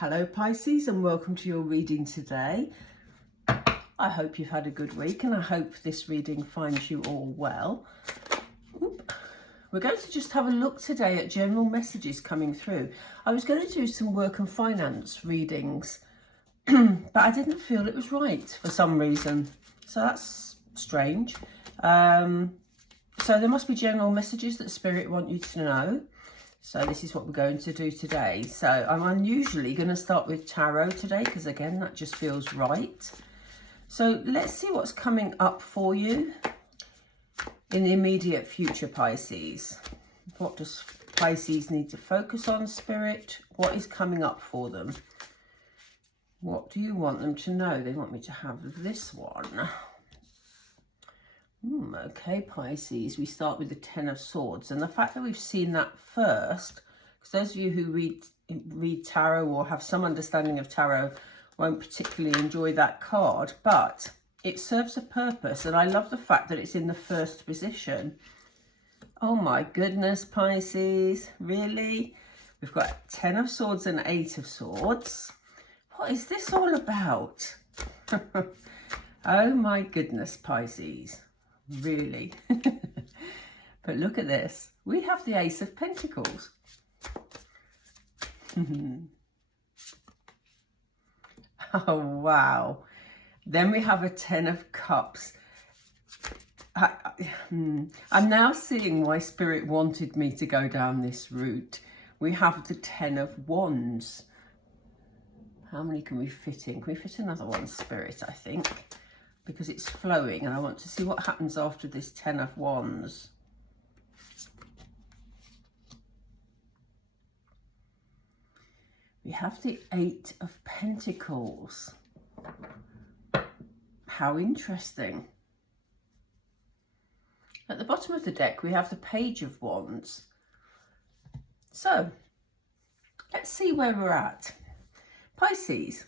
Hello Pisces, and welcome to your reading today. I hope you've had a good week and I hope this reading finds you all well. We're going to just have a look today at general messages coming through. I was going to do some work and finance readings, but I didn't feel it was right for some reason. So that's strange. So there must be general messages that Spirit want you to know. So this is what we're going to do today. So I'm unusually going to start with tarot today because again, that just feels right. So let's see what's coming up for you in the immediate future, Pisces. What does Pisces need to focus on, Spirit? What is coming up for them? What do you want them to know? They want me to have this one. Okay, Pisces, we start with the Ten of Swords. And the fact that we've seen that first, because those of you who read tarot or have some understanding of tarot won't particularly enjoy that card, but it serves a purpose. And I love the fact that it's in the first position. Oh my goodness, Pisces, really? We've got 10 of Swords and 8 of Swords. What is this all about? Oh my goodness, Pisces. Really. But look at this. We have the Ace of Pentacles. Oh, wow. Then we have a 10 of Cups. I'm now seeing why Spirit wanted me to go down this route. We have the 10 of Wands. How many can we fit in? Can we fit another one, Spirit, I think? Because it's flowing and I want to see what happens after this 10 of Wands. We have the 8 of Pentacles. How interesting. At the bottom of the deck, we have the Page of Wands. So, let's see where we're at. Pisces.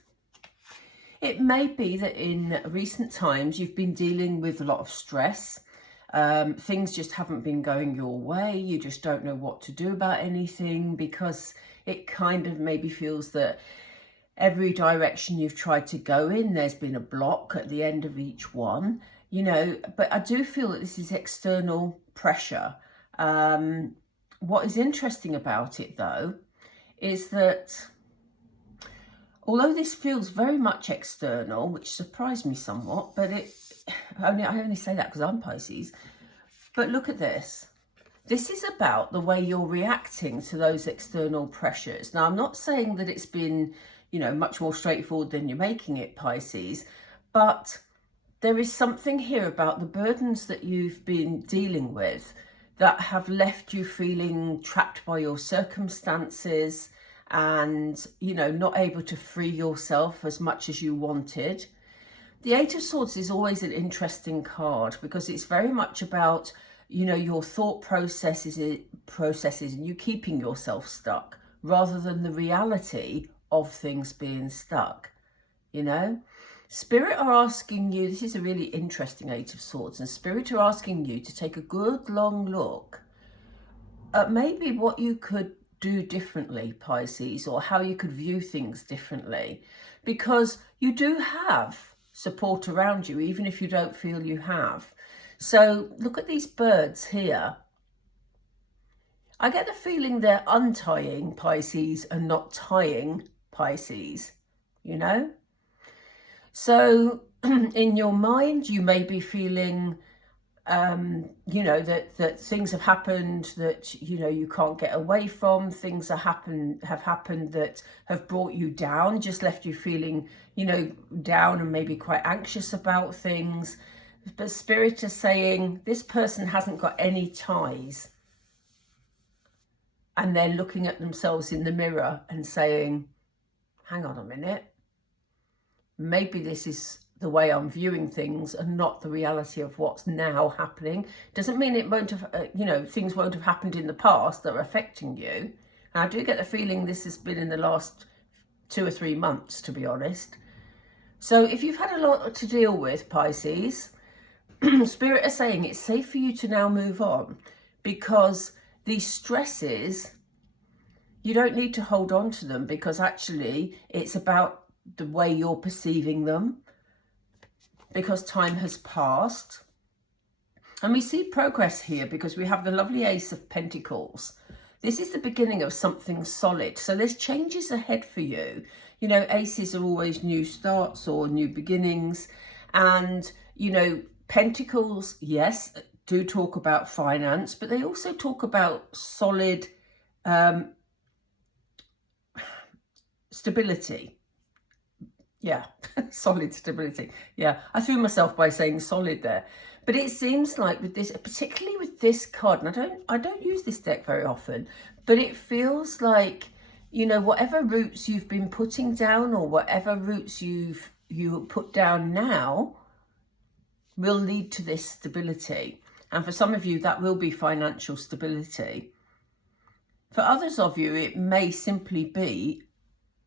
It may be that in recent times you've been dealing with a lot of stress. Things just haven't been going your way. You just don't know what to do about anything because it kind of maybe feels that every direction you've tried to go in, there's been a block at the end of each one, you know. But I do feel that this is external pressure. What is interesting about it, though, is that although this feels very much external, which surprised me somewhat, but I only say that because I'm Pisces. But look at this. This is about the way you're reacting to those external pressures. Now, I'm not saying that it's been, you know, much more straightforward than you're making it, Pisces, but there is something here about the burdens that you've been dealing with that have left you feeling trapped by your circumstances, and, you know, not able to free yourself as much as you wanted. The 8 of Swords is always an interesting card because it's very much about, you know, your thought processes and you keeping yourself stuck rather than the reality of things being stuck, you know. Spirit are asking you, this is a really interesting 8 of Swords, and Spirit are asking you to take a good long look at maybe what you could do differently, Pisces, or how you could view things differently, because you do have support around you, even if you don't feel you have. So look at these birds here. I get the feeling they're untying Pisces and not tying Pisces, you know. So in your mind, you may be feeling you know, that things have happened that, you know, you can't get away from. Things have happened that have brought you down, just left you feeling, you know, down and maybe quite anxious about things. But Spirit is saying this person hasn't got any ties, and they're looking at themselves in the mirror and saying, hang on a minute, maybe this is the way I'm viewing things and not the reality of what's now happening. Doesn't mean it won't have, you know, things won't have happened in the past that are affecting you. And I do get the feeling this has been in the last 2 or 3 months, to be honest. So if you've had a lot to deal with, Pisces, Spirit are saying it's safe for you to now move on, because these stresses You don't need to hold on to them, because actually it's about the way you're perceiving them, because time has passed. And we see progress here because we have the lovely Ace of Pentacles. This is the beginning of something solid. So there's changes ahead for you. You know, aces are always new starts or new beginnings. And, you know, Pentacles, yes, do talk about finance, but they also talk about solid stability. Yeah, solid stability. Yeah, I threw myself by saying solid there. But it seems like with this, particularly with this card, and I don't use this deck very often, but it feels like, you know, whatever roots you've been putting down, or whatever roots you put down now, will lead to this stability. And for some of you, that will be financial stability. For others of you, it may simply be,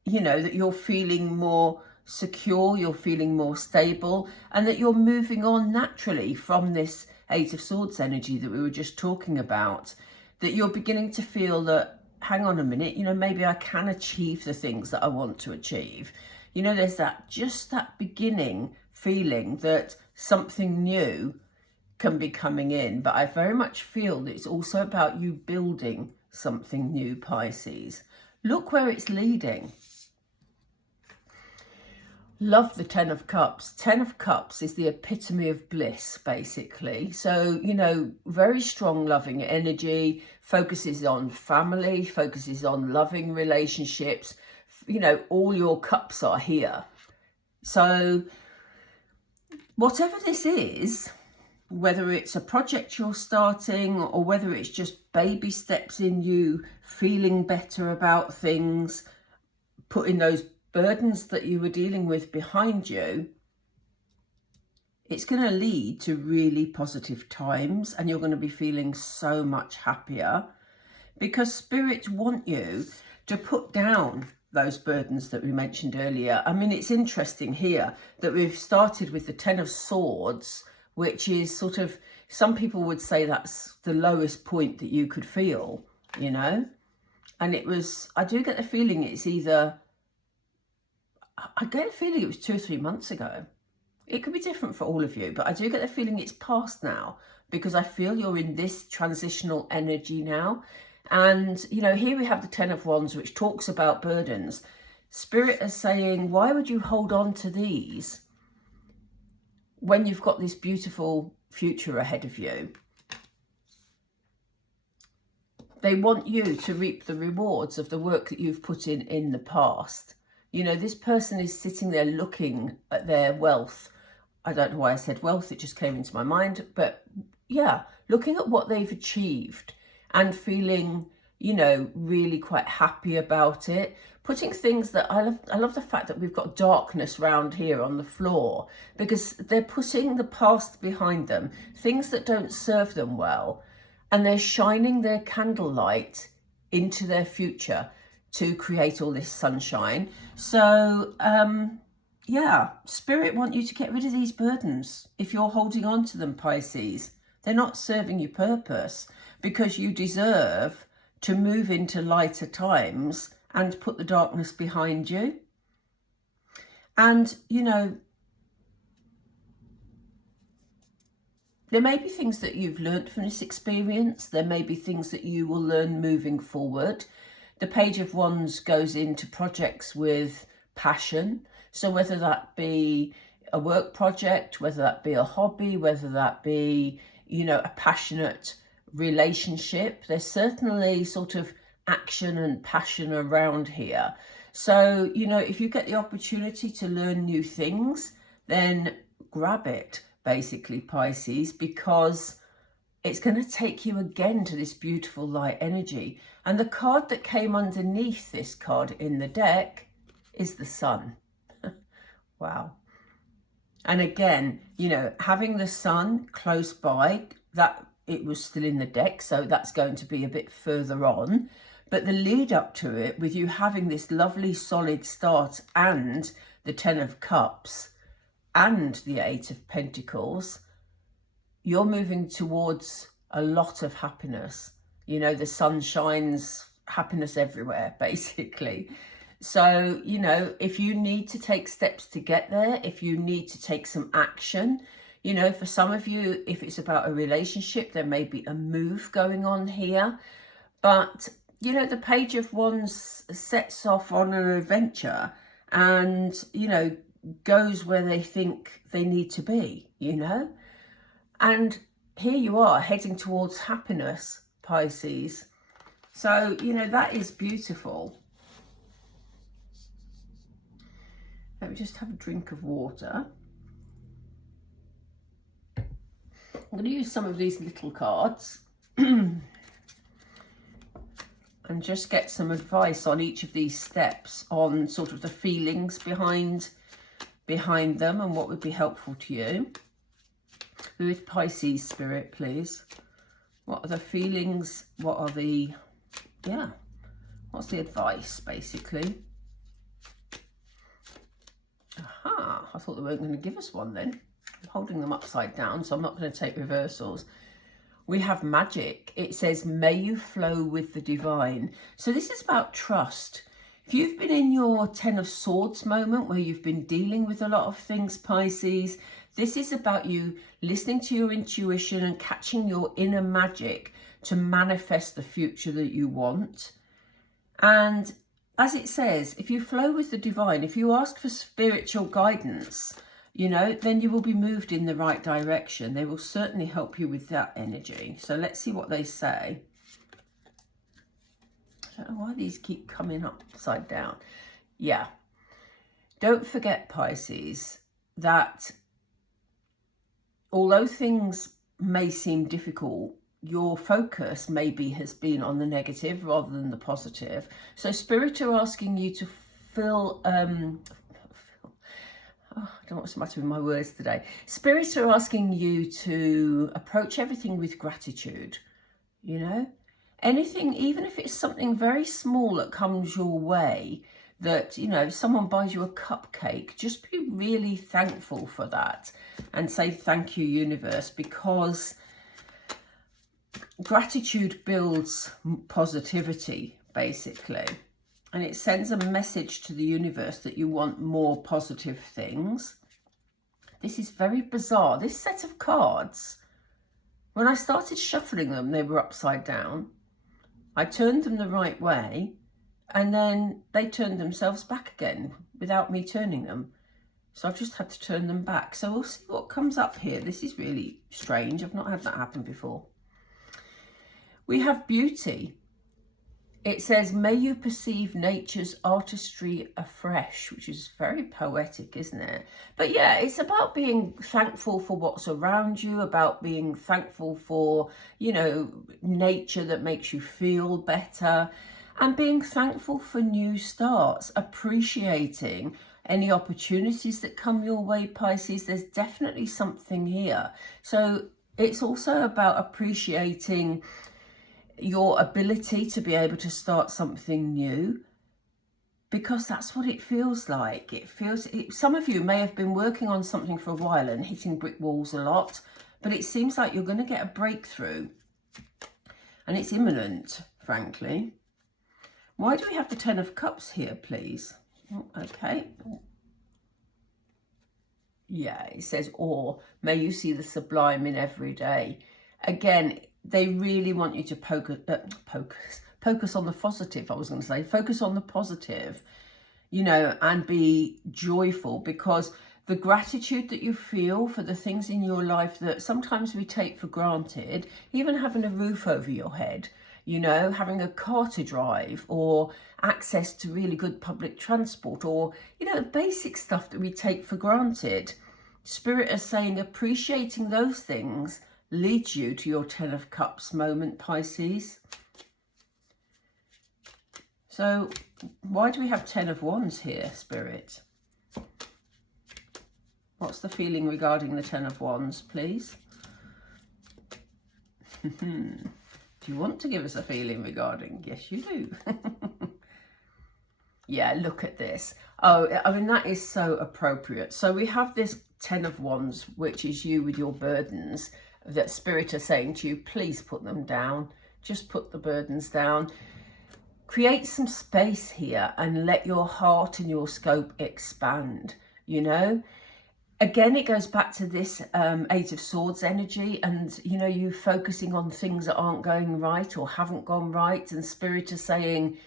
you know, that you're feeling more secure, you're feeling more stable, and that you're moving on naturally from this Eight of Swords energy that we were just talking about, that you're beginning to feel that, hang on a minute, you know, maybe I can achieve the things that I want to achieve. You know, there's that, just that beginning feeling that something new can be coming in. But I very much feel that it's also about you building something new, Pisces. Look where it's leading. Love the Ten of Cups. Ten of Cups is the epitome of bliss, basically. So, you know, very strong loving energy, focuses on family, focuses on loving relationships. You know, all your cups are here. So whatever this is, whether it's a project you're starting, or whether it's just baby steps in you feeling better about things, putting those burdens that you were dealing with behind you, it's going to lead to really positive times, and you're going to be feeling so much happier, because spirits want you to put down those burdens that we mentioned earlier. I mean, it's interesting here that we've started with the Ten of Swords, which is sort of, some people would say that's the lowest point that you could feel, you know. And it was, I do get the feeling it's either, I get a feeling it was 2 or 3 months ago. It could be different for all of you, but I do get the feeling it's past now, because I feel you're in this transitional energy now. And, you know, here we have the Ten of Wands, which talks about burdens. Spirit is saying, why would you hold on to these when you've got this beautiful future ahead of you? They want you to reap the rewards of the work that you've put in the past. You know, this person is sitting there looking at their wealth. I don't know why I said wealth, it just came into my mind. But yeah, looking at what they've achieved and feeling, you know, really quite happy about it. Putting things that, I love the fact that we've got darkness round here on the floor, because they're putting the past behind them, things that don't serve them well, and they're shining their candlelight into their future to create all this sunshine. So, yeah, Spirit want you to get rid of these burdens. If you're holding on to them, Pisces, they're not serving you purpose, because you deserve to move into lighter times and put the darkness behind you. And, you know, there may be things that you've learned from this experience. There may be things that you will learn moving forward. The Page of Wands goes into projects with passion. So whether that be a work project, whether that be a hobby, whether that be, you know, a passionate relationship, there's certainly sort of action and passion around here. So, you know, if you get the opportunity to learn new things, then grab it, basically, Pisces, because it's going to take you again to this beautiful light energy. And the card that came underneath this card in the deck is the Sun. Wow. And again, you know, having the Sun close by, that it was still in the deck, so that's going to be a bit further on. But the lead up to it, with you having this lovely solid start and the Ten of Cups and the Eight of Pentacles, you're moving towards a lot of happiness. You know, the sun shines happiness everywhere, basically. So, you know, if you need to take steps to get there, if you need to take some action, you know, for some of you, if it's about a relationship, there may be a move going on here. But, you know, the Page of Wands sets off on an adventure and, you know, goes where they think they need to be, you know. And here you are heading towards happiness, Pisces. So, you know, that is beautiful. Let me just have a drink of water. I'm going to use some of these little cards and just get some advice on each of these steps, on sort of the feelings behind them and what would be helpful to you. With Pisces spirit, please. What are the feelings? What are the, yeah, what's the advice, basically? Aha, I thought they weren't going to give us one then. I'm holding them upside down, so I'm not going to take reversals. We have magic. It says, may you flow with the divine. So this is about trust. If you've been in your 10 of Swords moment where you've been dealing with a lot of things, Pisces, this is about you listening to your intuition and catching your inner magic to manifest the future that you want. And as it says, if you flow with the divine, if you ask for spiritual guidance, you know, then you will be moved in the right direction. They will certainly help you with that energy. So let's see what they say. I don't know why these keep coming upside down. Yeah. Don't forget, Pisces, that although things may seem difficult, your focus maybe has been on the negative rather than the positive. So Spirit are asking you to feel, I don't know what's the matter with my words today. Spirits are asking you to approach everything with gratitude, you know? Anything, even if it's something very small that comes your way, that, you know, if someone buys you a cupcake, just be really thankful for that and say thank you, universe, because gratitude builds positivity, basically. And it sends a message to the universe that you want more positive things. This is very bizarre. This set of cards, when I started shuffling them, they were upside down. I turned them the right way, and then they turned themselves back again without me turning them. So I've just had to turn them back. So we'll see what comes up here. This is really strange. I've not had that happen before. We have beauty. It says, may you perceive nature's artistry afresh, which is very poetic, isn't it? But yeah, it's about being thankful for what's around you, about being thankful for, you know, nature that makes you feel better, and being thankful for new starts, appreciating any opportunities that come your way, Pisces. There's definitely something here. So it's also about appreciating your ability to be able to start something new, because that's what it feels like. It feels, some of you may have been working on something for a while and hitting brick walls a lot, but it seems like you're going to get a breakthrough, and it's imminent, frankly. Why do we have the 10 of Cups here, please? Okay. Yeah, it says, or may you see the sublime in every day. Again, they really want you to focus on the positive, I was going to say. Focus on the positive, you know, and be joyful, because the gratitude that you feel for the things in your life that sometimes we take for granted, even having a roof over your head, you know, having a car to drive, or access to really good public transport, or, you know, basic stuff that we take for granted. Spirit is saying appreciating those things leads you to your 10 of Cups moment, Pisces. So why do we have 10 of Wands here, Spirit? What's the feeling regarding the 10 of Wands, please? Do you want to give us a feeling regarding? Yes, you do. Yeah, look at this. Oh, I mean, that is so appropriate. So we have this 10 of Wands, which is you with your burdens, that Spirit are saying to you, please put them down. Just put the burdens down. create some space here and let your heart and your scope expand, you know. Again, it goes back to this Eight of Swords energy, and you know, you focusing on things that aren't going right or haven't gone right, and Spirit is saying,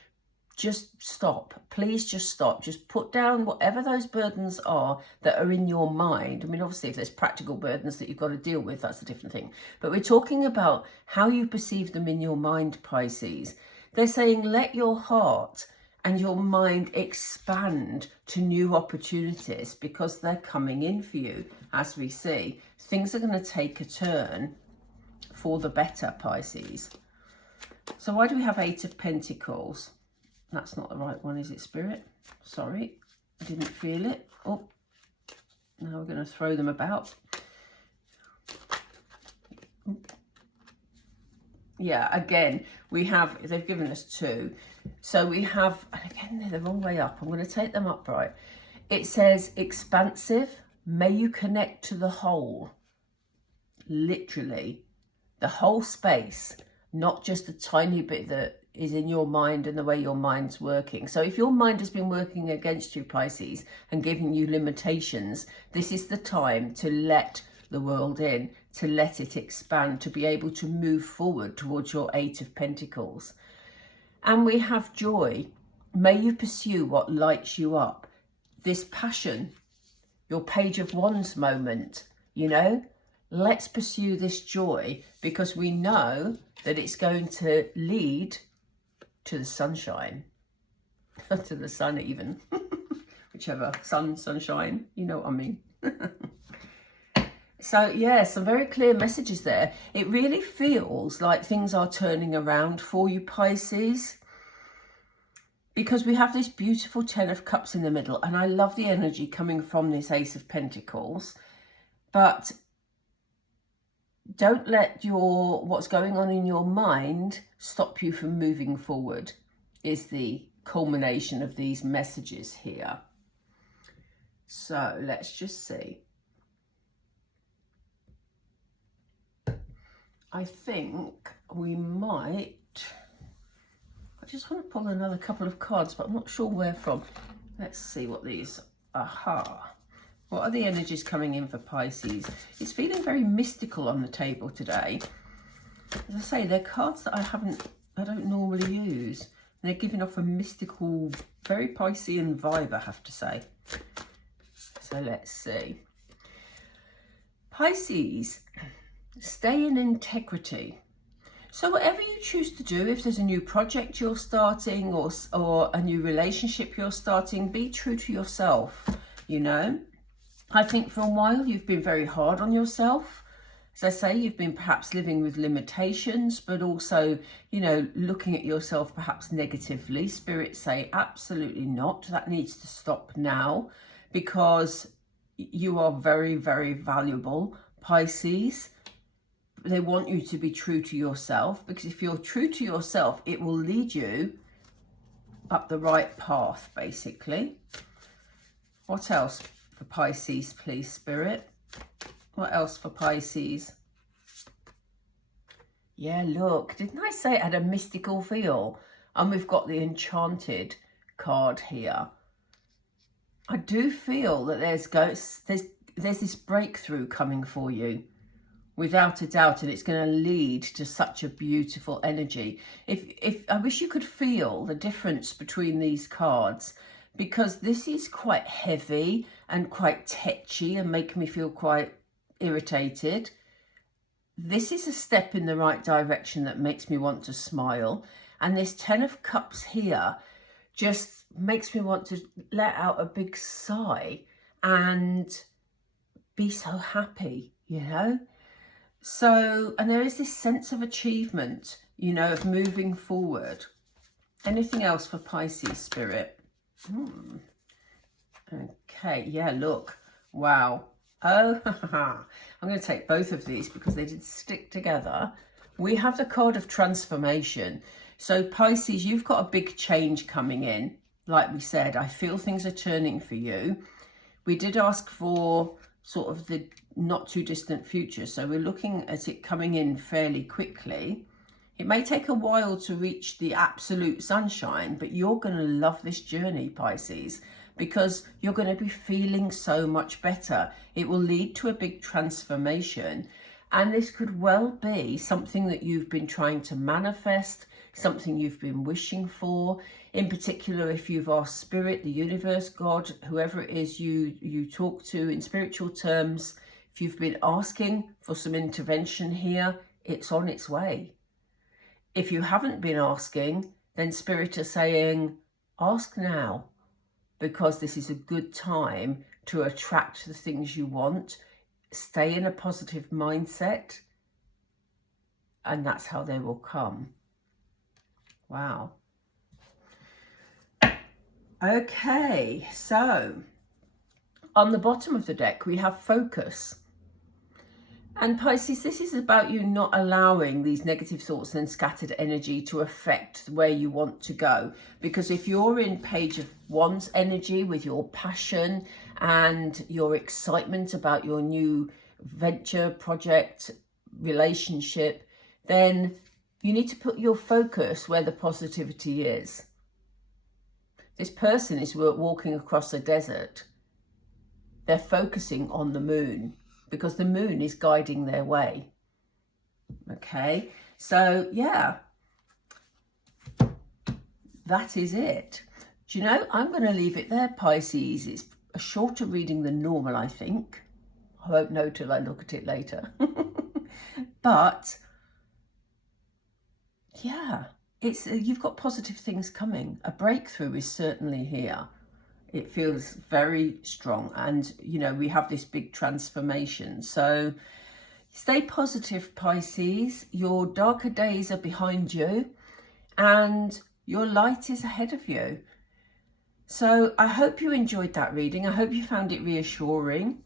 just stop, please just stop, just put down whatever those burdens are that are in your mind. I mean, obviously if there's practical burdens that you've got to deal with, that's a different thing, but we're talking about how you perceive them in your mind, Pisces. They're saying let your heart and your mind expand to new opportunities, because they're coming in for you. As we see, things are going to take a turn for the better, Pisces. So why do we have Eight of Pentacles? That's not the right one, is it, Spirit? Sorry, I didn't feel it. Oh, now we're going to throw them about. Yeah, again, we have, they've given us two. So we have, and again, they're the wrong way up. I'm going to take them upright. It says expansive. May you connect to the whole. Literally, the whole space, not just a tiny bit that is in your mind and the way your mind's working. So if your mind has been working against you, Pisces, and giving you limitations, this is the time to let the world in, to let it expand, to be able to move forward towards your Eight of Pentacles. And we have joy. May you pursue what lights you up. This passion, your Page of Wands moment, you know, let's pursue this joy, because we know that it's going to lead to the sunshine, to the sun even, whichever, sunshine, you know what I mean. So yeah, some very clear messages there. It really feels like things are turning around for you, Pisces, because we have this beautiful Ten of Cups in the middle, and I love the energy coming from this Ace of Pentacles. But don't let what's going on in your mind stop you from moving forward, is the culmination of these messages here. So let's just see. I think we might, I just want to pull another couple of cards, but I'm not sure where from. Let's see what these, aha. What are the energies coming in for Pisces? It's feeling very mystical on the table today. As I say, they're cards that I don't normally use. They're giving off a mystical, very Piscean vibe, I have to say. So let's see. Pisces, stay in integrity. So whatever you choose to do, if there's a new project you're starting or a new relationship you're starting, be true to yourself, you know. I think for a while you've been very hard on yourself. As I say, you've been perhaps living with limitations, but also, you know, looking at yourself perhaps negatively. Spirits say absolutely not. That needs to stop now, because you are very, very valuable, Pisces. They want you to be true to yourself, because if you're true to yourself, it will lead you up the right path, basically. What else for Pisces, please, Spirit? What else for Pisces? Yeah, look, didn't I say it had a mystical feel? And we've got the Enchanted card here. I do feel that there's this breakthrough coming for you, without a doubt, and it's going to lead to such a beautiful energy. If I wish you could feel the difference between these cards, because this is quite heavy and quite tetchy and make me feel quite irritated. This is a step in the right direction that makes me want to smile. And this Ten of Cups here just makes me want to let out a big sigh and be so happy, you know? So, and there is this sense of achievement, you know, of moving forward. Anything else for Pisces, Spirit? Okay, yeah, look. Wow. Oh, I'm going to take both of these because they did stick together. We have the card of transformation. So Pisces, you've got a big change coming in. Like we said, I feel things are turning for you. We did ask for sort of the not too distant future. So we're looking at it coming in fairly quickly. It may take a while to reach the absolute sunshine, but you're going to love this journey, Pisces, because you're going to be feeling so much better. It will lead to a big transformation. And this could well be something that you've been trying to manifest, something you've been wishing for. In particular, if you've asked Spirit, the universe, God, whoever it is you talk to in spiritual terms, if you've been asking for some intervention here, it's on its way. If you haven't been asking, then Spirit are saying, ask now, because this is a good time to attract the things you want. Stay in a positive mindset, and that's how they will come. Wow. Okay, so on the bottom of the deck, we have focus. And Pisces, this is about you not allowing these negative thoughts and scattered energy to affect where you want to go. Because if you're in Page of Wands energy with your passion and your excitement about your new venture, project, relationship, then you need to put your focus where the positivity is. This person is walking across a desert. They're focusing on the moon, because the moon is guiding their way. Okay, so yeah, that is it. Do you know, I'm going to leave it there, Pisces. It's a shorter reading than normal, I think. I won't know till I look at it later. But yeah, it's you've got positive things coming. A breakthrough is certainly here. It feels very strong, and you know, we have this big transformation. So stay positive, Pisces. Your darker days are behind you and your light is ahead of you. So I hope you enjoyed that reading. I hope you found it reassuring.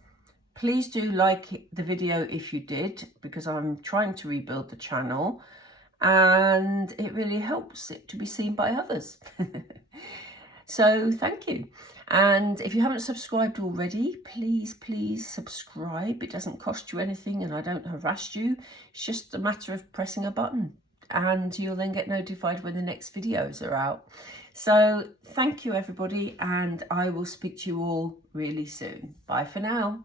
Please do like the video if you did, because I'm trying to rebuild the channel and it really helps it to be seen by others. So thank you. And if you haven't subscribed already, please subscribe. It doesn't cost you anything and I don't harass you. It's just a matter of pressing a button and you'll then get notified when the next videos are out. So thank you, everybody, and I will speak to you all really soon. Bye for now.